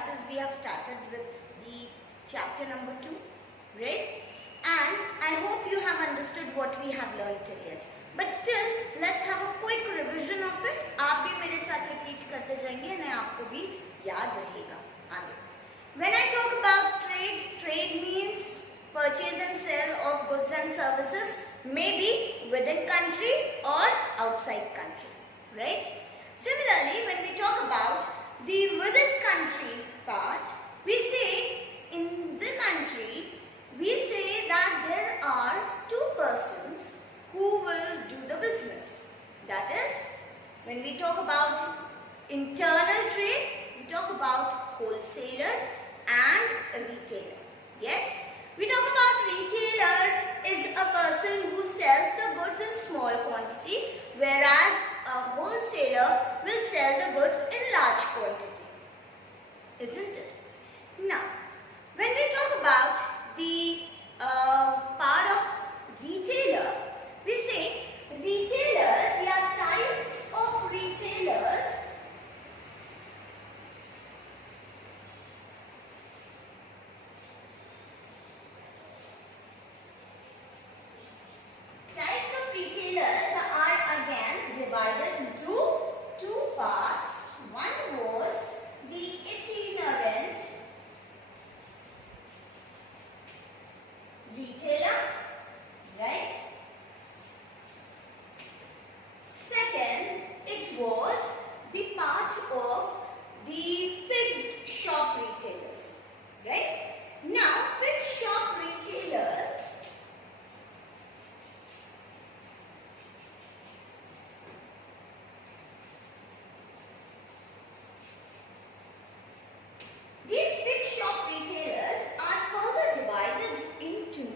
classes we have started with the chapter number 2, right? And I hope you have understood what we have learned till yet. But still, let's have a quick revision of it. आप भी मेरे साथ repeat करते जाएंगे और आपको भी याद रहेगा आगे. When I talk about trade, trade means purchase and sale of goods and services, maybe within country or outside country, right? Similarly, when we talk about the within country part, we say in the country, we say that there are two persons who will do the business. That is, when we talk about internal trade, we talk about wholesaler and retailer. Yes? We talk about retailer is a person who sells the goods in small quantity, whereas a wholesaler will sell the goods in large quantity. Isn't it? Now, when we talk about the part of retailer, we say retailers, there are types of retailers. Types of retailers are again divided into two parts. One was the itinerant retailer, right? Second, it was the part of the fixed shop retailers, right? Now, fixed shop retailers are further divided into,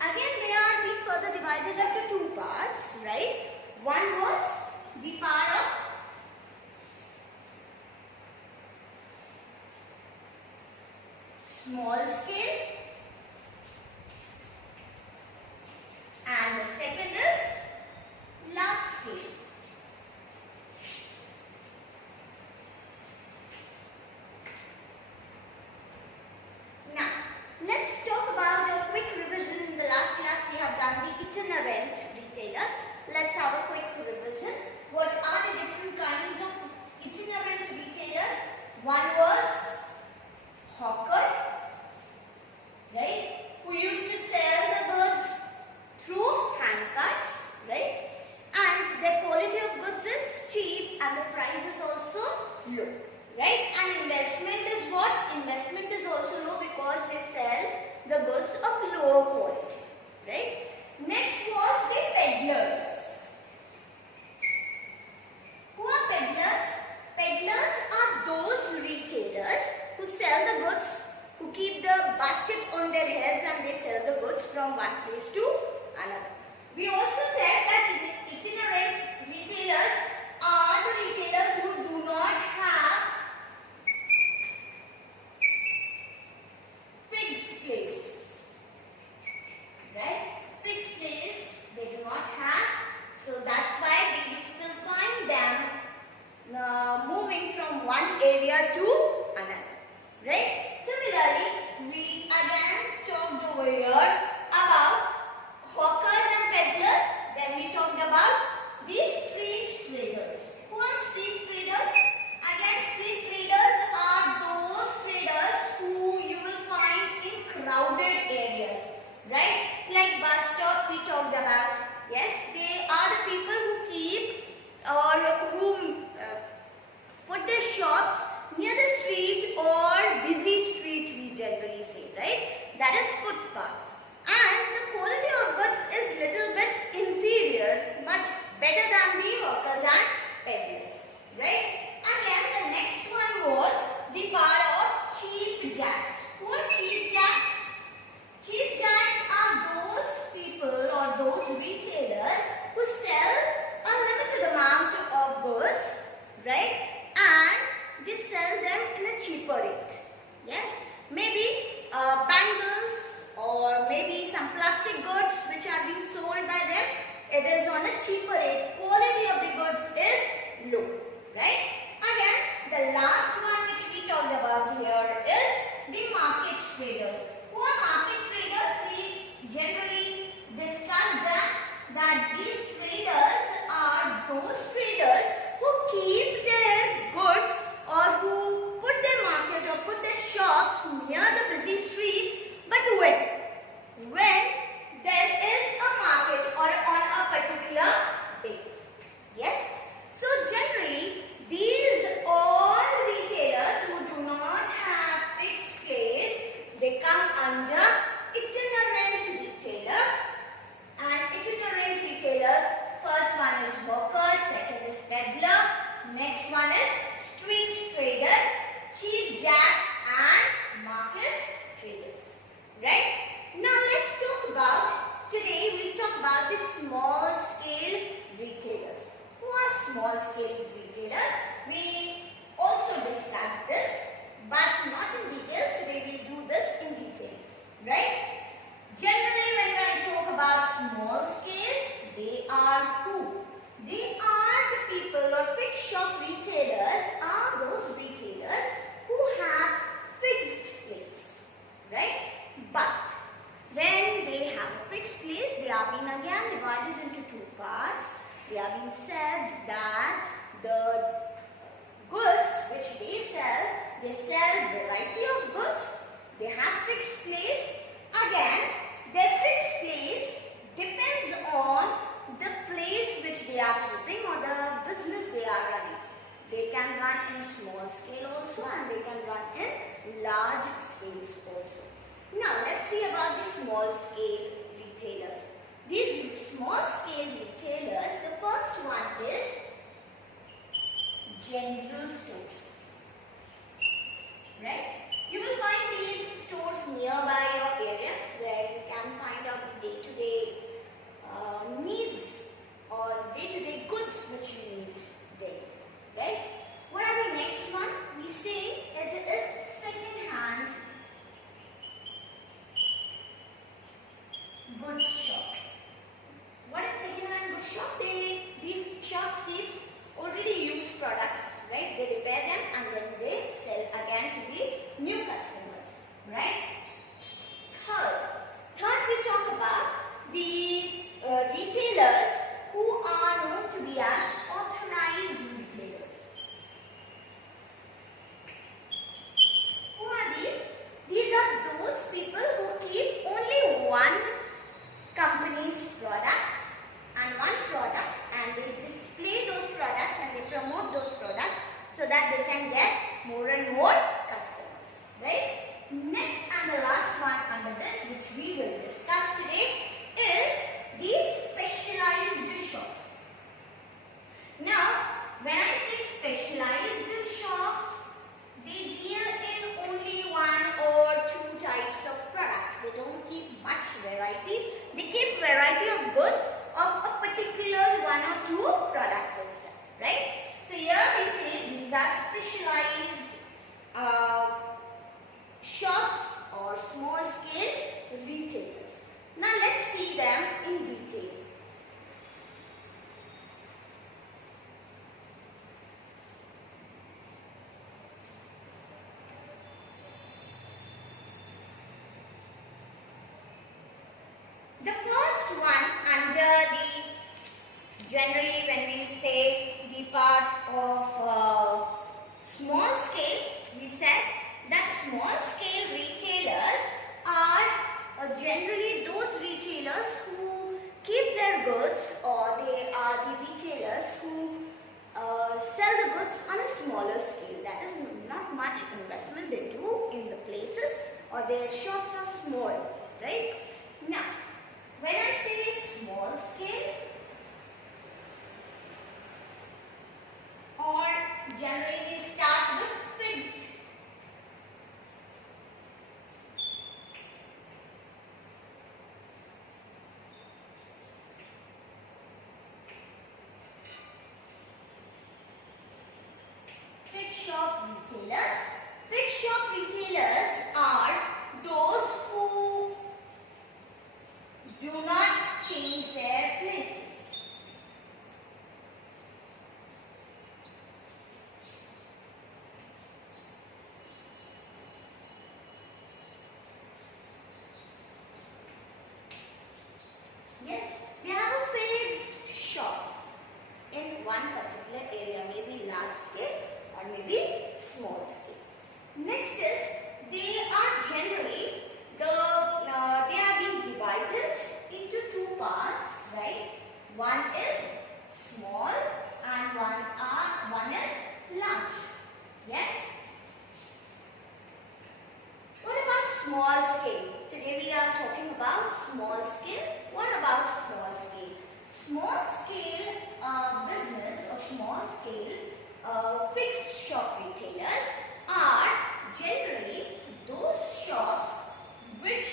again they are being further divided into two parts, right? One was the part of small scale and the second is large scale. Now, let's talk about a quick revision. In the last class we have done the itinerant retailers. Let's have a quick revision. What are the different kinds of itinerant retailers? One was hawker, right? Who used to sell the goods through hand carts, right? And their quality of goods is cheap and the price is also low, right? And investment is what? Investment is also low because they sell the goods of lower quality, right? Next was the peddlers. Who are peddlers? Peddlers are those retailers who sell the goods, who keep the basket on their heads and they sell the goods from one place to another. We also said that itinerant retailers are the retailers who do not have fixed place, right? Fixed place they do not have, so that's why we will find them moving from one area to another, right? Similarly, we again talked over here about hawkers and peddlers. Then we talked about the street traders. Who are street traders? Again, street traders are those traders who you will find in crowded areas, right? Like bus stop we talked about. Yes, they are the people who keep or who put their shops near the street or busy street we generally say, right? That is footpath. And the quality of goods is little bit inferior but better than the hawkers and peddlers, right? Again, the next one was the part of cheap jacks. Who are cheap jacks? Cheap jacks are those people or those retailers who sell a limited amount of goods, right? And they sell them in a cheaper rate. Yes? Maybe bangles or maybe some plastic goods which are being sold by them. It is on a cheaper rate. Quality of the goods is low. Right? Again, the last one which we talked about again divided into two parts. We have been said that the goods which they sell variety of goods. They have fixed place. Again, their fixed place depends on the place which they are keeping or the business they are running. They can run in small scale also and they can run in large scales also. Now let's see about the small scale retailers. These small scale retailers, the first one is general stores. Right? You will find these stores nearby your areas where you can find out the day-to-day needs or day-to-day goods which you need daily. Right? What are the next one? We say it is second-hand goods shop. What is second-hand goods shop? These shops keeps already used products, right? They repair them and then they sell again to the new customers, right? Third we talk about the retailers who are known to be as authorized retailers. Who are these? These are those people who keep only one company's product and one product, and they display those products and they promote those products so that they can get more and more customers, right? Next and the last one under this which we will discuss today is these specialized shops. Now, when I say specialized shops, they deal in only one or two types of products. They don't keep much variety. They keep variety of goods of a particular one or two products itself, right? So here we say these are specialized shops or small scale retailers. Now let's see them in detail. The first one under the, generally when we say the part of small scale, we said that small scale retailers are generally those retailers who keep their goods, or they are the retailers who sell the goods on a smaller scale. That is not much investment they do in the places, or their shops are small, right? Now, when I say small scale, or generally we start with fixed. Fixed shop retailers. Fixed shop retailers are those who do not change their places. Yes, they have a fixed shop in one particular area, maybe large scale or maybe small scale. Next is, they are generally they are being divided into two parts, right? One is small and one is large. Yes. What about small scale? Today we are talking about small scale. What about small scale? Small scale business or small scale fixed shop retailers are generally those shops which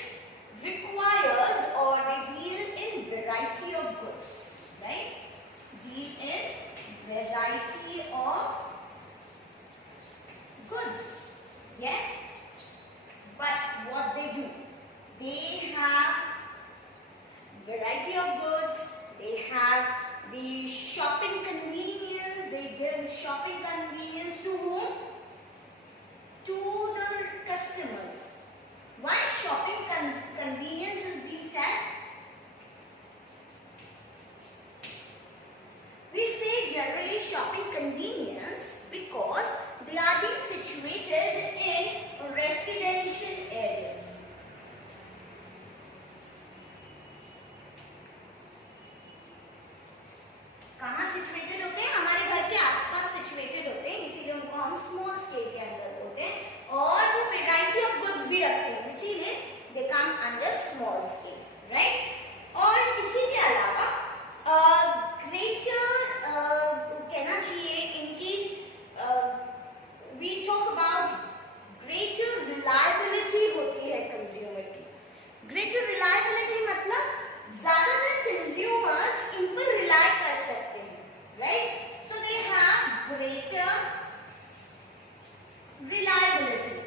requires or they deal in variety of goods, right? Deal in variety of goods. Yes? But what they do? They have variety of goods, they have the shopping convenience, they give shopping convenience to whom? To the customers. Why shopping convenience is being said? Right. और इसी के अलावा greater कहना चाहिए इनकी we talk about greater reliability होती है consumer की। ग्रेटर रिलायबिलिटी मतलब ज्यादातर कंज्यूमर्स इन पर रिलाय कर सकते हैं, right. So they have greater reliability.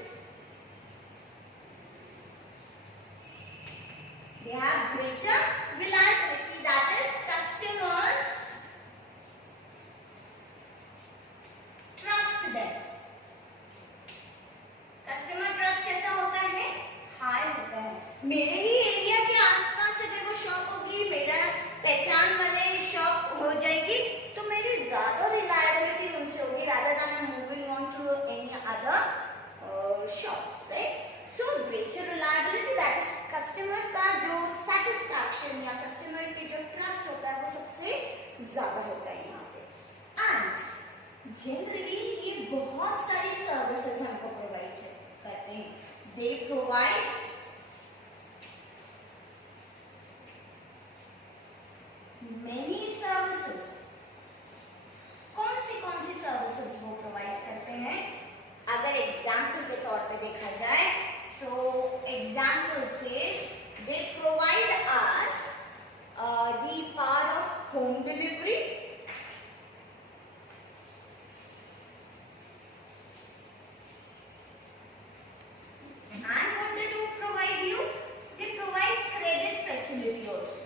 They have greater reliability, that is customers trust them. Customer trust कैसा होता है? हाई होता है। मेरे ही एरिया के आसपास अगर वो शॉप होगी, मेरा पहचान वाले शॉप हो जाएगी, तो मेरी ज्यादा रिलायबिलिटी उनसे होगी rather than moving on to any other shops, right? So greater reliability, that is customer का जो satisfaction या customer की जो trust होता है वो सबसे ज्यादा होता है यहाँ पे। And generally ये बहुत सारी services हमको provide करते हैं। They provide many services. कौन सी सर्विसेज वो प्रोवाइड करते हैं? अगर एग्जाम्पल के तौर पे देखा जाए, so example says they provide us the part of home delivery, and what they do provide you? They provide credit facility also,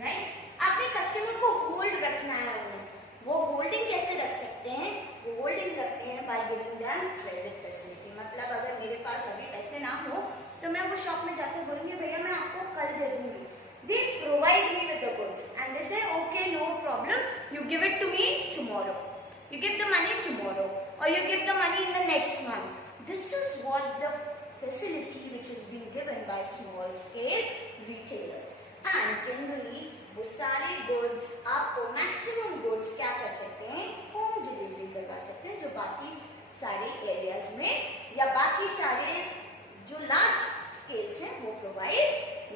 right? आपने कस्टमर को होल्ड रखना है उन्हें, वो होल्डिंग कैसे रख सकते हैं? वो होल्डिंग रखते हैं by giving them credit facility. मतलब अगर मेरे पास अभी पैसे ना हो तो मैं वो शॉप में जाकर बोलूंगी भैया मैं आपको कल दे दूंगी। They provide me with the goods and they say okay no problem, you give it to me tomorrow, you give the money tomorrow or you give the money in the next month. This is what the facility which is being given by small scale retailers. And generally वो सारे goods आपको maximum goods क्या कर सकते हैं? Home delivery करवा सकते हैं, जो बाकी सारे एरियाज में या बाकी सारे जो लार्ज स्केल्स हैं वो प्रोवाइड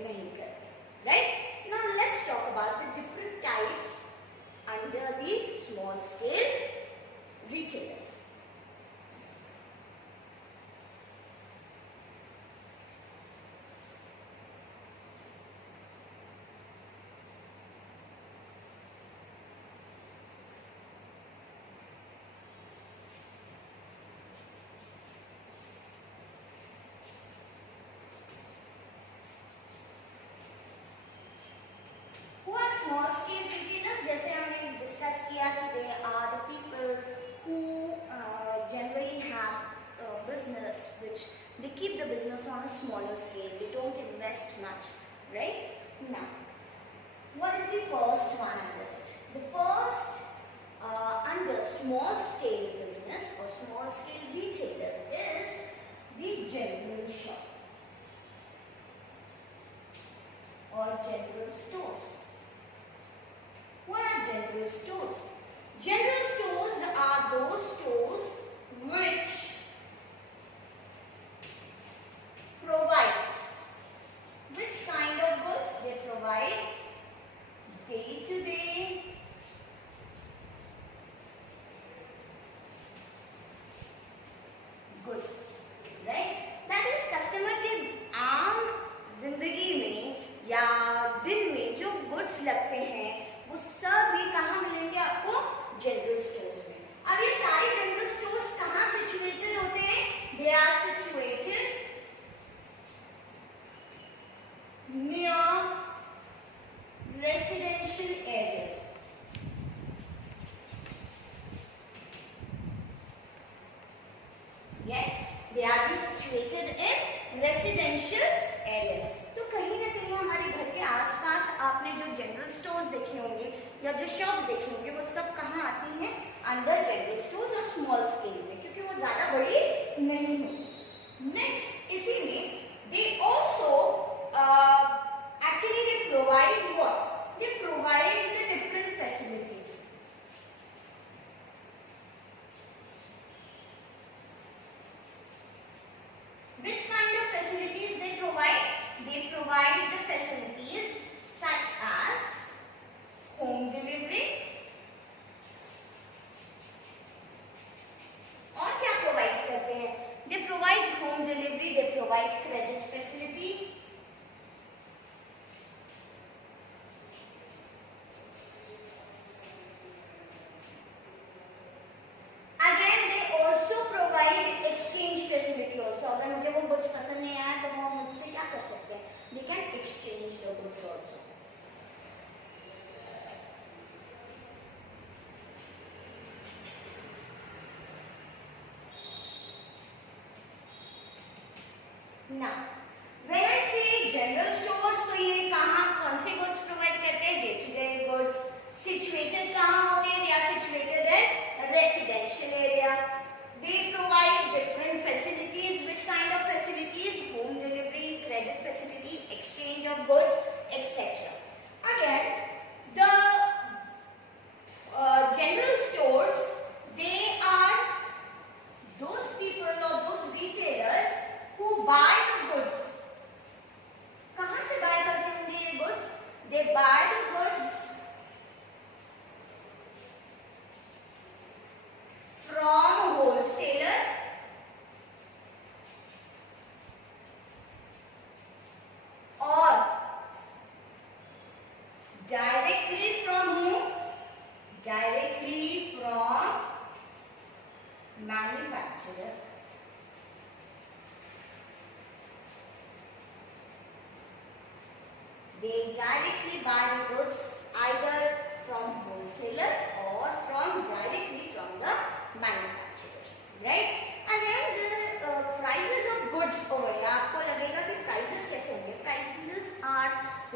नहीं करते, right. Now let's talk about the different types under the small scale retailers. Who are small scale retailers? जैसे हमने डिस्कस किया कि they are the people who generally have business which they keep the business on a smaller scale. They don't invest much, right? Now, what is the first one under it? The first under small scale business or small scale retailer is the general shop or general stores. What are general stores? General stores are those stores which provides which kind of goods? They provide day-to-day goods, right? That is customer के आम जिंदगी में या दिन में जो goods लगते हैं वो सब भी कहाँ मिलेंगे आपको? जनरल स्टोर्स में। अब ये सारे जनरल स्टोर्स कहाँ सिचुएटेड होते हैं? They are situated near residential areas. Yes, they are be situated in residential areas. तो कहीं ना कहीं हमारे घर के आसपास आपने जो जनरल स्टोर्स देखे होंगे या जो शॉप्स देखे होंगे वो सब कहाँ आती हैं? अंडर जनरल स्टोर्स और स्मॉल स्केल में, क्योंकि वो ज्यादा बड़ी नहीं होती। नेक्स्ट इसी में they also actually they provide what? They provide the different facilities. Which provide credit facility. Again, they also provide exchange facility also. अगर मुझे वो goods पसंद नहीं आया तो वो मुझसे क्या कर सकते हैं? They can exchange the goods also. Now, when I say general stores, तो ये कहाँ कौन से goods provide करते हैं? Day to day goods. Situated कहाँ होते हैं? They are situated in residential area. They provide different facilities. Which kind of facilities? Home delivery, credit facility, exchange of goods, etc. Again, the general stores, they are those people or those retailers who buy the goods. कहाँ से buy करते होंगे ये goods? They buy the goods from wholesaler or directly from whom? Directly from manufacturer. They directly buy the goods either from wholesaler or directly from the manufacturer, right? And then the prices of goods over here, आपको लगेगा कि prices कैसे होंगे? Prices are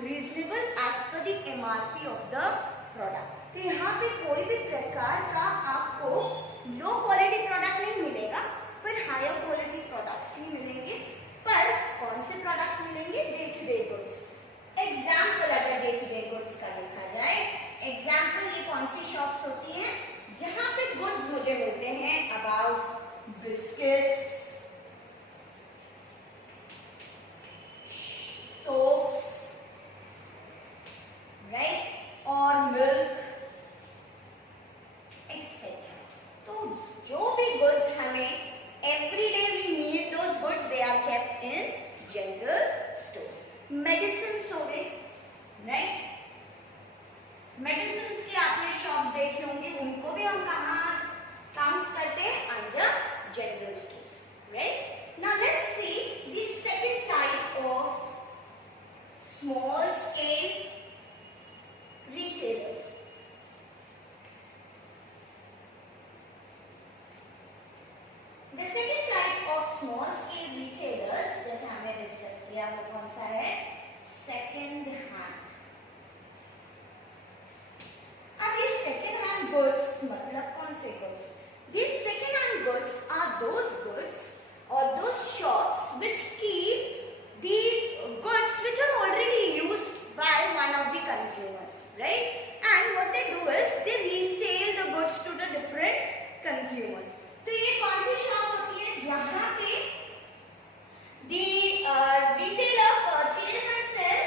reasonable as per the MRP of the product. तो यहाँ पे कोई भी प्रकार का आपको लो क्वालिटी प्रोडक्ट नहीं मिलेगा, पर हायर क्वालिटी प्रोडक्ट्स ही मिलेंगे. पर कौन से प्रोडक्ट्स मिलेंगे? Day to day goods. Example अगर डे टू डे गुड्स का देखा जाए, एग्जाम्पल ये कौन सी शॉप्स होती हैं जहां पे गुड्स मुझे मिलते हैं अबाउट बिस्किट्स, सोप्स, राइट, और मिल्क एक्सेट्रा. तो जो भी गुड्स हमें every day we need those goods, they are kept in general stores. Medicines हो गए, राइट, मेडिसिन्स की आपने शॉप्स देखी होंगी, उनको भी हम कहाँ काउंट करते हैं? Under general stores, right. Now let's see the second type of small scale retailers. The second type of small scale retailers, जैसे हमने डिस्कस किया, वो कौन सा है? Second hand. अब ये सेकेंड हैंड गुड्स मतलब कौन से goods? These second hand goods are those goods or those shops which keep the goods which are already used by one of the consumers, right? And what they do is they resell the goods to the different consumers. तो ये कौन सी shop होती है जहां पे the retailer purchase and sell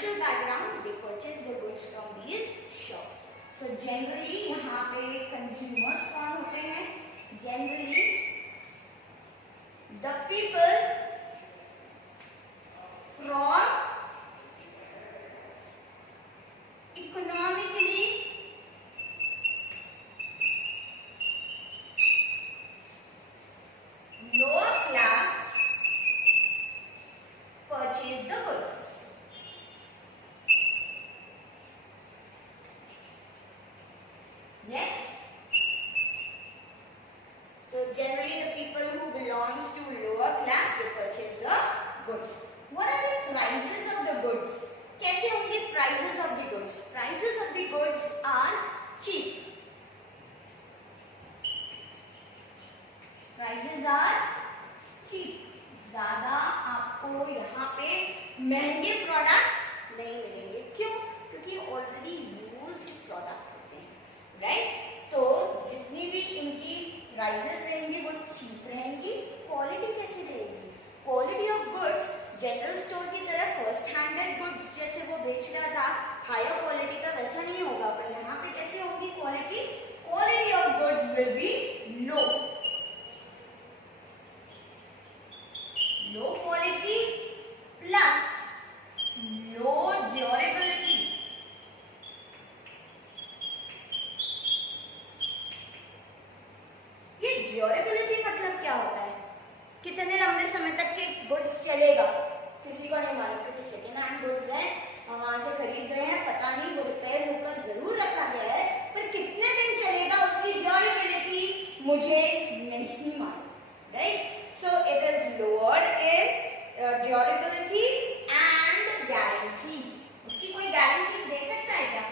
financial background, they purchase the goods from these shops. तो generally यहाँ पे कंज्यूमर्स कौन होते हैं? Generally the people from economically lower class purchase the goods. Yes. So generally the people who belongs to lower class, they purchase the goods. What are the prices of the goods? कैसे होंगे prices of the goods? Prices of the goods are cheap. Prices are cheap. ज्यादा आपको यहाँ पे महंगे products नहीं मिलेंगे. क्यों? क्योंकि ऑलरेडी यूज्ड प्रोडक्ट होते हैं, राइट? तो जितनी भी इनकी प्राइसेस रहेंगी वो चीप रहेंगी. क्वालिटी कैसी रहेगी? Quality of goods general store की तरह फर्स्ट हैंडेड गुड्स जैसे वो बेच रहा था हायर क्वालिटी का, वैसा नहीं होगा. पर यहाँ पे कैसे होगी quality? Quality of goods will be low. Low quality plus low durability. ये ड्यूरेबिलिटी मतलब क्या होता है? कितने लंबे समय तक के गुड्स चलेगा किसी को नहीं मालूम, क्योंकि सेकेंड हैंड गुड्स है, हम वहां से खरीद रहे हैं, पता नहीं वो रिपेयर होकर जरूर रखा गया है, पर कितने दिन चलेगा उसकी ड्यूरेबिलिटी मुझे नहीं मालूम, right? So it is lower in durability and guarantee. उसकी कोई गारंटी दे सकता है क्या?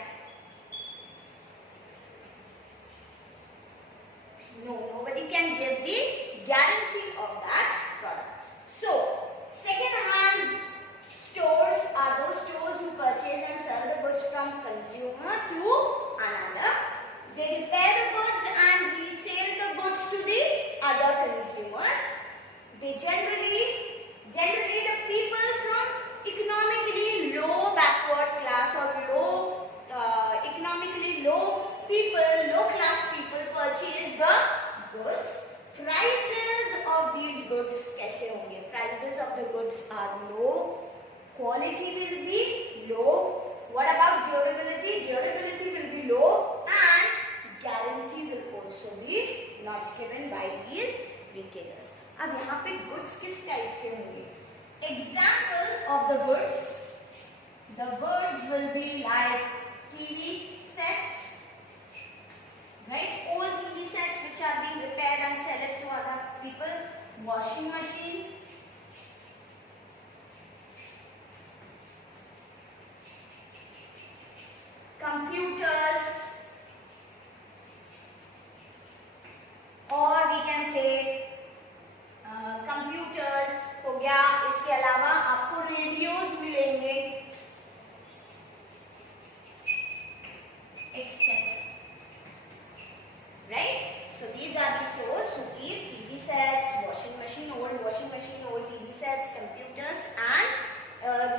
No, nobody can give the guarantee of that product. So, second-hand stores are those stores who purchase and sell the goods from consumer to another. They repair the goods and resell the goods to the other consumers. They generally the people from economically low backward class or economically low class people purchase the goods. Prices of these goods कैसे होंगे? Prices of the goods are low. Quality will be low. What about durability? Durability will be low and guarantee will also be not given by these retailers. अब यहाँ पे goods किस type के होंगे? Example of the goods. The goods will be like TV sets, right? Old TV sets which are being repaired and sell it to other people. Washing machine. Computers. Or we can say computers हो गया. इसके अलावा आपको radios मिलेंगे, etc. Right? So these are the stores who give TV sets, washing machine, old TV sets, computers, and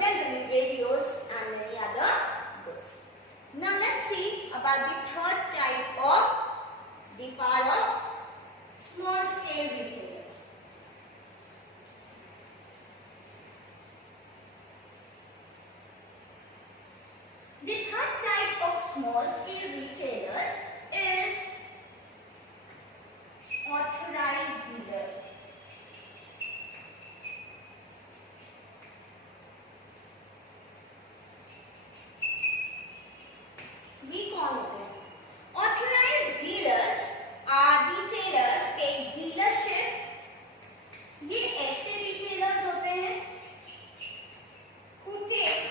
generally radios and many other goods. Now let's see about the third type of the part of small scale retailers. The third type of small scale retailer is authorized dealers. ये कौन होते हैं? Authorized dealers are retailers. एक dealership, ये ऐसे retailers होते हैं who take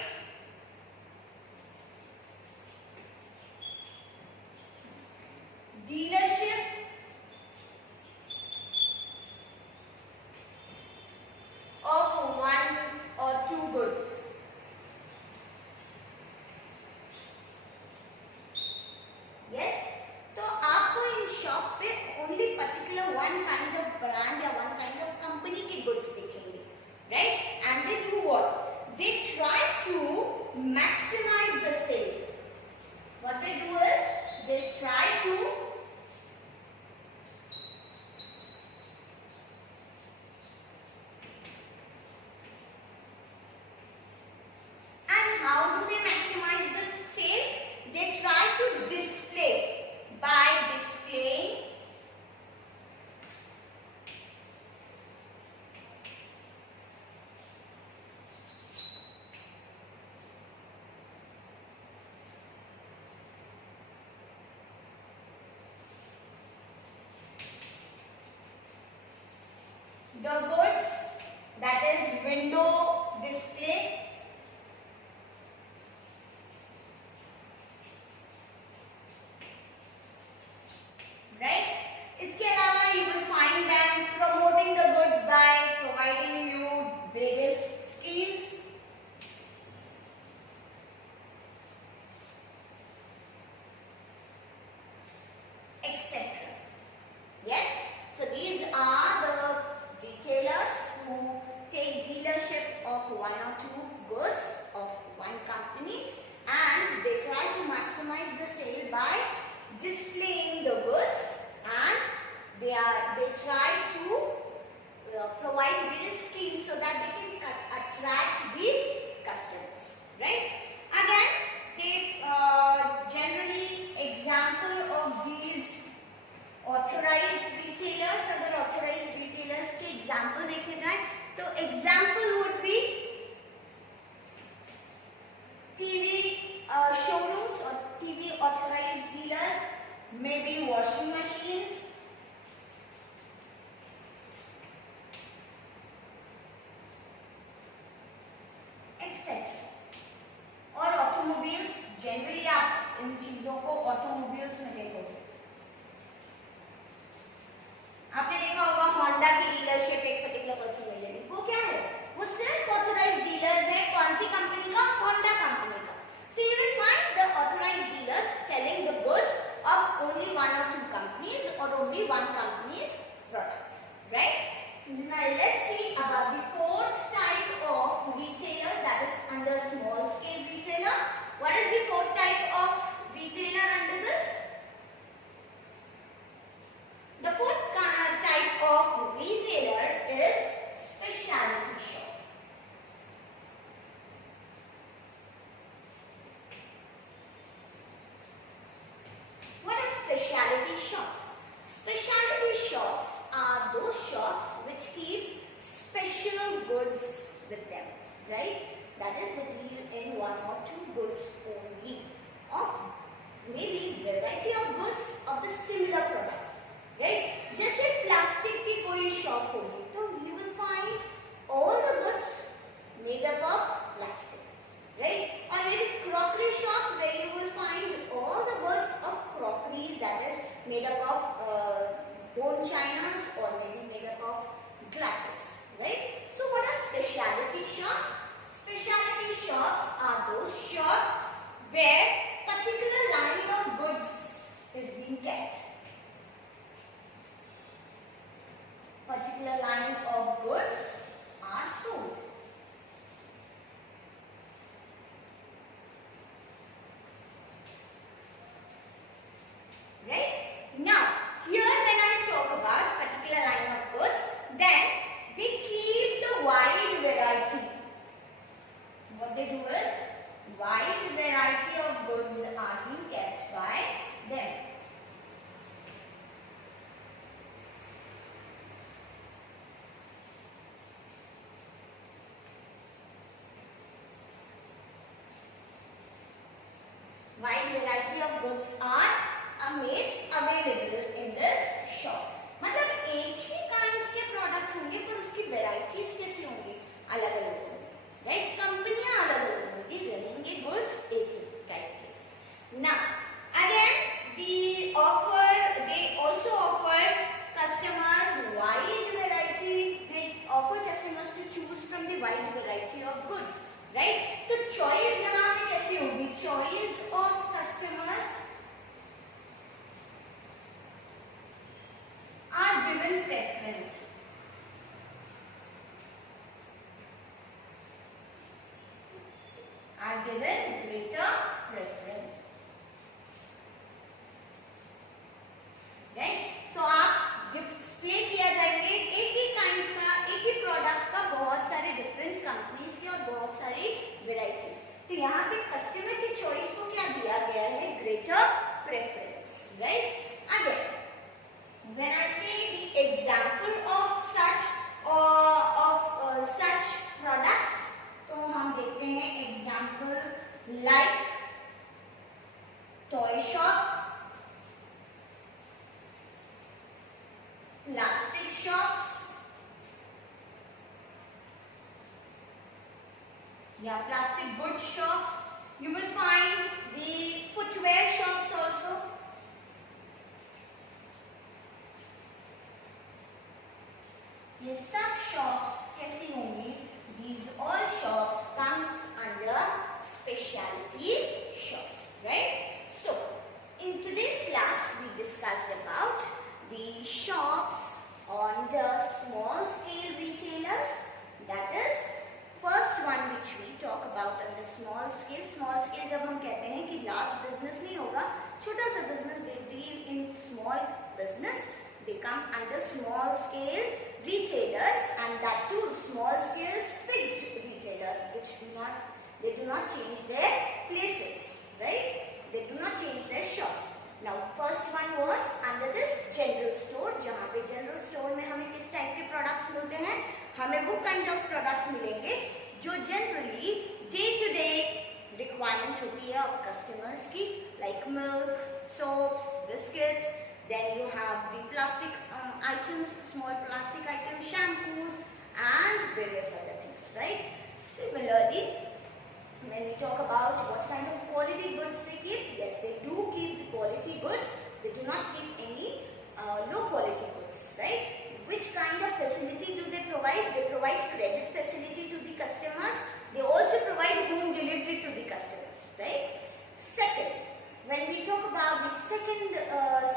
the goods, that is window display, right? इसके अलावा you will find them promoting the goods by providing you various schemes. Etc. Yes, so these are the retailers who take dealership of one or two goods of one company, and they try to maximize the sale by displaying the goods, and they try to provide various schemes so that they can attract the customers, right? Again, take generally example of these authorized retailers. अगर authorized retailers के example देखे जाए तो example would be TV showrooms or TV authorized dealers, maybe washing machines, etc. और automobiles, generally आप इन चीजों को automobiles में देखोगे. आपने देखा होगा होंडा की डीलरशिप एक पर्टिकुलर पर्सन में लेनी, वो क्या है, वो सिर्फ ऑथराइज्ड डीलर्स है. कौन सी कंपनी का, होंडा कंपनी का. So you will find the authorized dealers selling the goods of only one or two companies or only one company's products, right? Now let's see about the fourth type of retailer, that is under small scale retailer. What is the fourth type of retailer under this? The fourth type of retailer is specialty shop. What are specialty shops? Specialty shops are those shops which keep special goods with them, right? That is the deal in one or two goods only, of maybe variety of goods of the similar products. Right? जैसे plastic की कोई shop होगी तो you will find all the goods made up of plastic, right? Or maybe crockery shop where you will find all the goods of crockeries, that is made up of bone chinas or maybe made up of glasses, right? So what are specialty shops? Specialty shops are those shops where particular line of goods is being kept. Particular line of goods are sold. Right? Now, here when I talk about particular line of goods, then they keep the wide variety. What they do is, wide variety of goods are being kept by them. Wide variety of goods are made available in this shop. मतलब एक ही kind के product होंगे पर उसकी varieties कैसी होंगी, अलग अलग होंगी, राइट? कंपनियां अलग अलग होंगी, रहेंगे गुड्स एक ही टाइप के. Now again they also offer customers wide variety. They offer customers to choose from the wide variety of goods, right? तो चॉइस यहाँ पे कैसी होगी, choice of customers are given preference. Are given greater preference, right? So आप display किया जाएंगे एक ही kind का, एक ही प्रोडक्ट का बहुत सारे डिफरेंट कंपनीज के और बहुत सारी वेराइटीज. तो यहाँ पे कस्टमर की चॉइस को क्या दिया गया है, greater preference, right? Again when I say the example of such products, तो हम देखते हैं example like toy shop, plastic shops, Yeah, plastic goods shops. You will find the footwear shops also. ये सब shops कैसी होंगी? These all shops comes under specialty shops, right? So, in today's class we discussed about the shops under small scale retailers. That is first one which we talk about under small scale. Small scale जब हम कहते हैं कि large business नहीं होगा, छोटा सा business, they deal in small business, they come under small scale retailers, and that too small scale fixed retailer, which they do not change their places, right? They do not change their shops. Now first one was under this general store, जहाँ पे general store में हमें किस type के products मिलते हैं? हमें वो kind of products मिलेंगे जो generally day to day requirement होती है of customers की, like milk, soaps, biscuits. Then you have the plastic items, small plastic items, shampoos and various other things, right? Similarly, when we talk about what kind of quality goods they keep, yes, they do keep the quality goods. They do not keep any low quality goods, right? Which kind of facility do they provide? They provide credit facility to the customers. They also provide home delivery to the customers, right? Second, when we talk about the second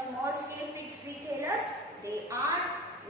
small scale fixed retailers, they are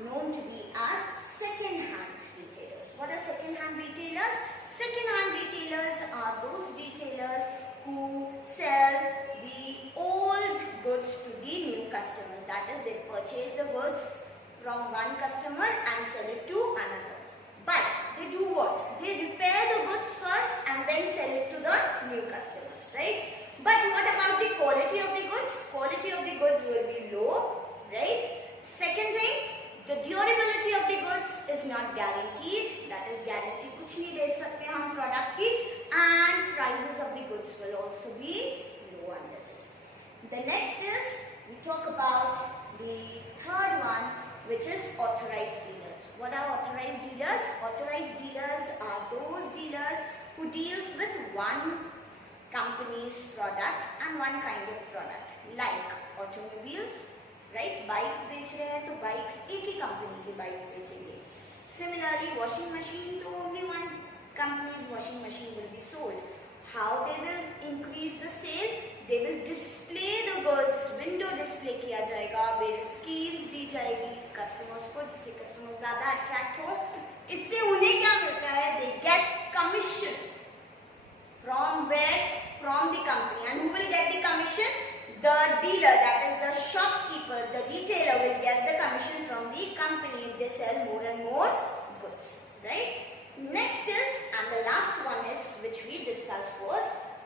known to be as second hand retailers. What are second hand retailers? Second hand retailers are those retailers who sell the old goods to the new customers. That is, they purchase the goods from one customer and sell it to another. But they do what? They repair the goods first and then sell it to the new customers, right? But what about the quality of the goods? Quality of the goods will be low, right? Second thing, the durability of the goods is not guaranteed. That is, guarantee कुछ नहीं दे सकते हम product की, and prices of the goods will also be low under this. The next is, we talk about the third one, which is authorized dealers. What are authorized dealers? Authorized dealers are those dealers who deals with one company's product and one kind of product, like automobiles, right? Bikes बेच रहे हैं तो bikes एक ही company की bike बेचेंगे. Similarly, washing machine, तो only one company's washing machine will be sold. How they will increase the sale? They will display the goods, window display किया जाएगा, various schemes दी जाएगी customers को, जिससे customers ज़्यादा attract हो. इससे उन्हें क्या मिलता है? They get commission. From where? From the company. And who will get the commission? The dealer, that is the shopkeeper, the retailer will get the commission from the company if they sell more and more goods, right? Next is, and the last one is, which we discussed was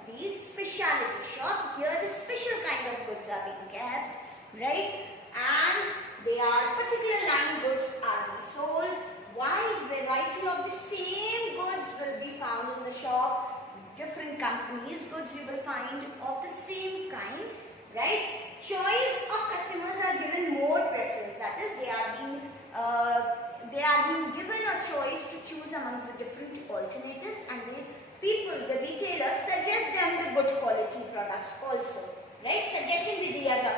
the specialty shop. Here the special kind of goods are being kept, right? And they are particular line goods are being sold. Wide variety of the same goods will be found in the shop. Different companies' goods you will find of the same kind, right? Choice of customers are given more preference. That is, they are being given a choice to choose amongst the different alternatives, and the retailers suggest them the good quality products also, right? Suggestion भी दिया जाता